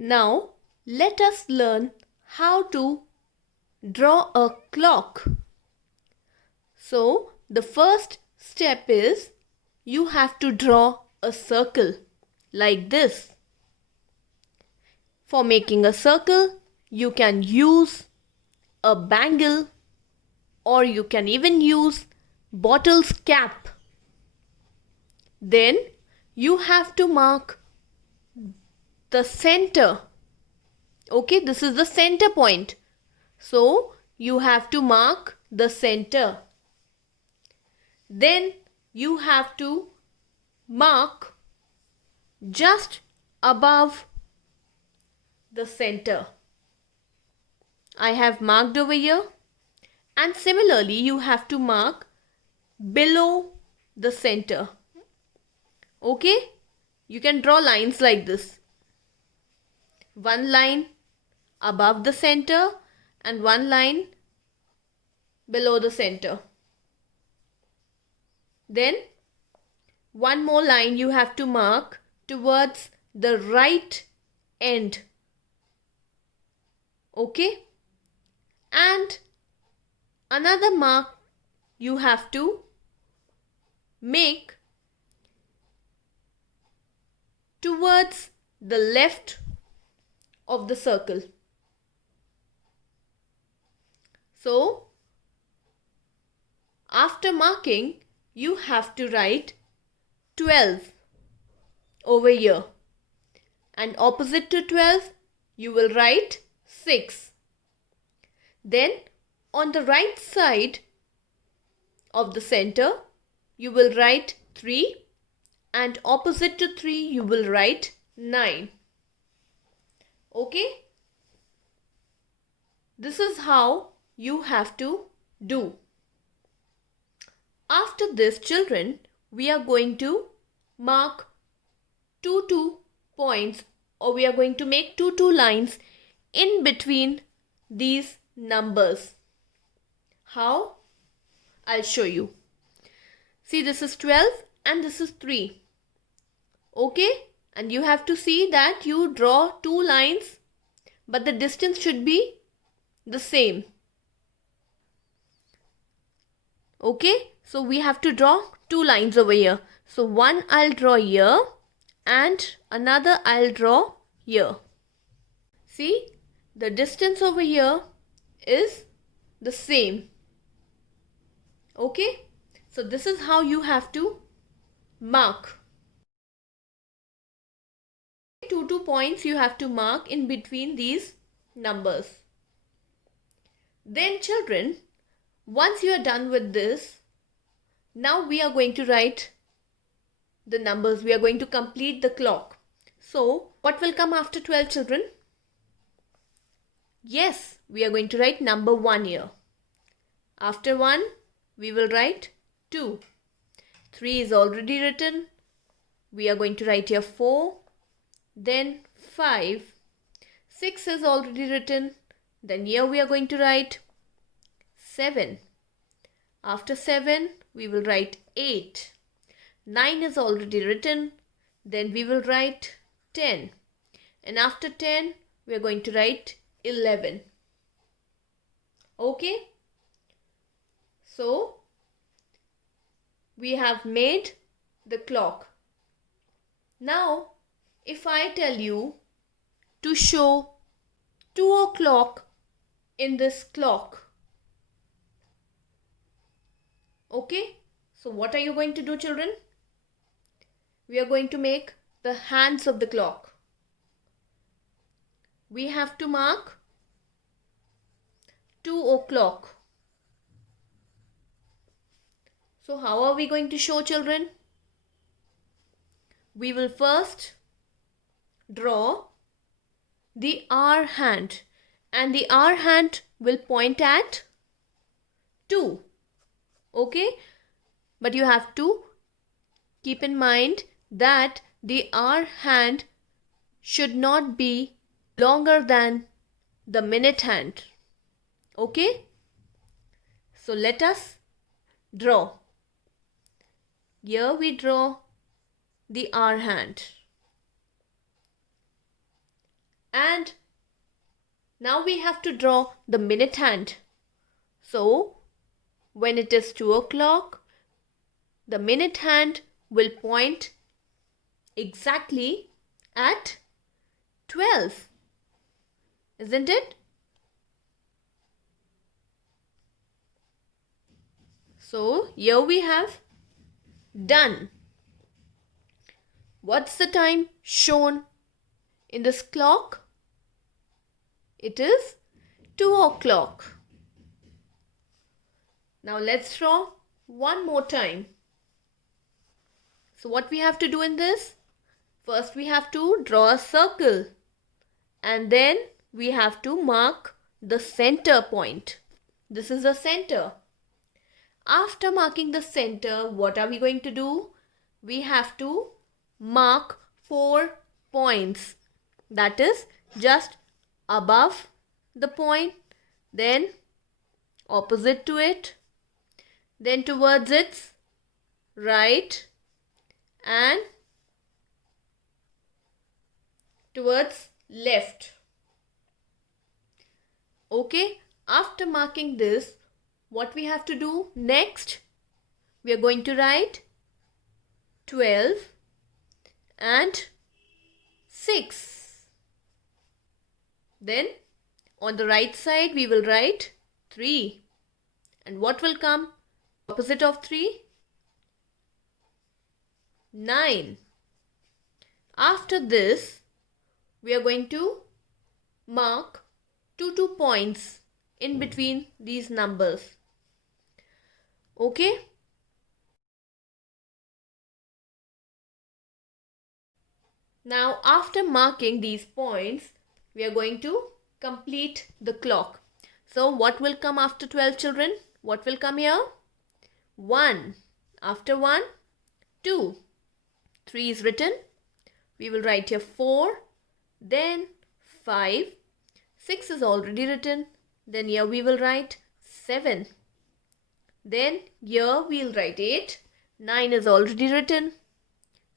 Now let us learn how to draw a clock. So the first step is you have to draw a circle like this. For making a circle, you can use a bangle or you can even use bottle's cap. Then you have to mark the center. Okay, this is the center point. So you have to mark the center. Then you have to mark just above the center. I have marked over here, and similarly you have to mark below the center. Okay, you can draw lines like this. One line above the center and one line below the center. Then one more line you have to mark towards the right end. Okay, and another mark you have to make towards the left of the circle. So after marking, you have to write 12 over here, and opposite to 12 you will write 6. Then on the right side of the center you will write 3, and opposite to 3 you will write 9. Okay, this is how you have to do. After this, children, we are going to mark 2 points, or we are going to make 2 lines in between these numbers. How? I'll show you. See, this is 12 and this is 3. Okay, and you have to see that you draw 2 lines, but the distance should be the same. Okay, so we have to draw 2 lines over here. So one I'll draw here and another I'll draw here. See, the distance over here is the same. Okay, so this is how you have to mark. 2 points you have to mark in between these numbers. Then children, once you are done with this, now we are going to write the numbers. We are going to complete the clock. So what will come after 12, children? Yes, we are going to write number 1 here. After 1, we will write 2. 3 is already written. We are going to write here 4. Then 5. 6 is already written. Then here we are going to write 7. After 7, we will write 8. 9 is already written. Then we will write 10. And after 10, we are going to write 11. Okay? So, we have made the clock. Now, if I tell you to show 2 o'clock in this clock, okay, so what are you going to do, children? We are going to make the hands of the clock. We have to mark 2 o'clock. So how are we going to show, children? We will first draw the hour hand, and the hour hand will point at 2. Okay, but you have to keep in mind that the hour hand should not be longer than the minute hand. Okay, so let us draw. Here we draw the hour hand, And now we have to draw the minute hand. So when it is 2 o'clock, the minute hand will point exactly at 12. Isn't it? So here we have done. What's the time shown in this clock? It is 2 o'clock. Now let's draw one more time. So what we have to do in this? First we have to draw a circle. And then we have to mark the center point. This is the center. After marking the center, what are we going to do? We have to mark 4 points. That is just above the point, then opposite to it, then towards its right, and towards left. Okay, after marking this, what we have to do next? We are going to write 12 and 6. Then on the right side we will write 3. And what will come opposite of 3? 9. After this, we are going to mark 2 points in between these numbers. Okay? Now after marking these points, we are going to complete the clock. So what will come after 12, children? What will come here? 1. After 1, 2. 3 is written. We will write here 4. Then 5. 6 is already written. Then here we will write 7. Then here we will write 8. 9 is already written.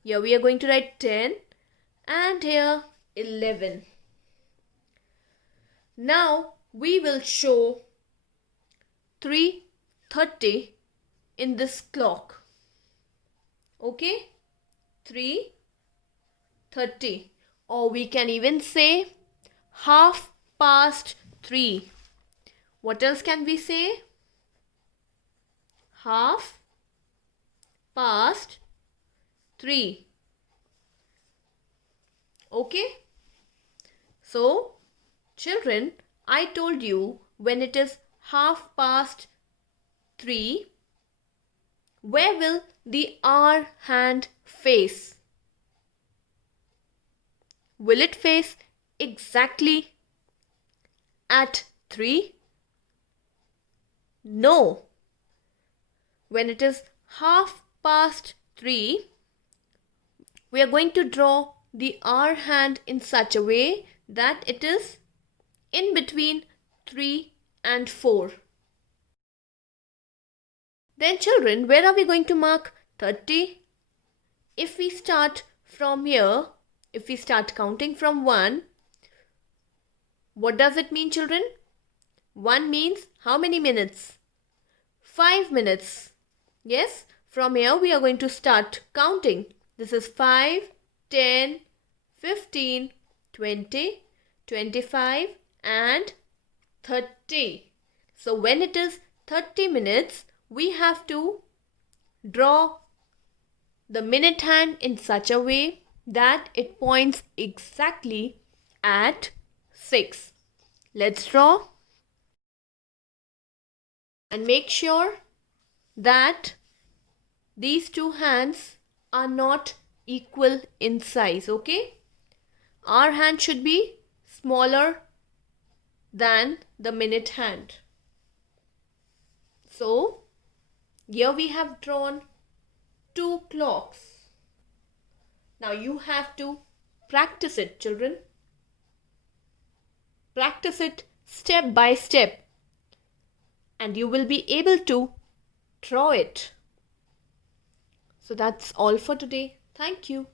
Here we are going to write 10. And here 11. Now we will show 3:30 in this clock. Okay? 3:30. Or we can even say 3:30. What else can we say? 3:30. Okay? So, children, I told you when it is 3:30, where will the hour hand face? Will it face exactly at 3? No. When it is 3:30, we are going to draw the hour hand in such a way that it is in between 3 and 4. Then children, where are we going to mark 30? If we start from here, if we start counting from 1, what does it mean, children? 1 means how many minutes? 5 minutes. Yes, from here we are going to start counting. This is 5, 10, 15, 20, 25 and 30. So when it is 30 minutes, we have to draw the minute hand in such a way that it points exactly at 6. Let's draw and make sure that these two hands are not equal in size. Okay, our hand should be smaller than the minute hand. So here we have drawn 2 clocks. Now you have to practice it, children. Practice it step by step and you will be able to draw it. So that's all for today. Thank you.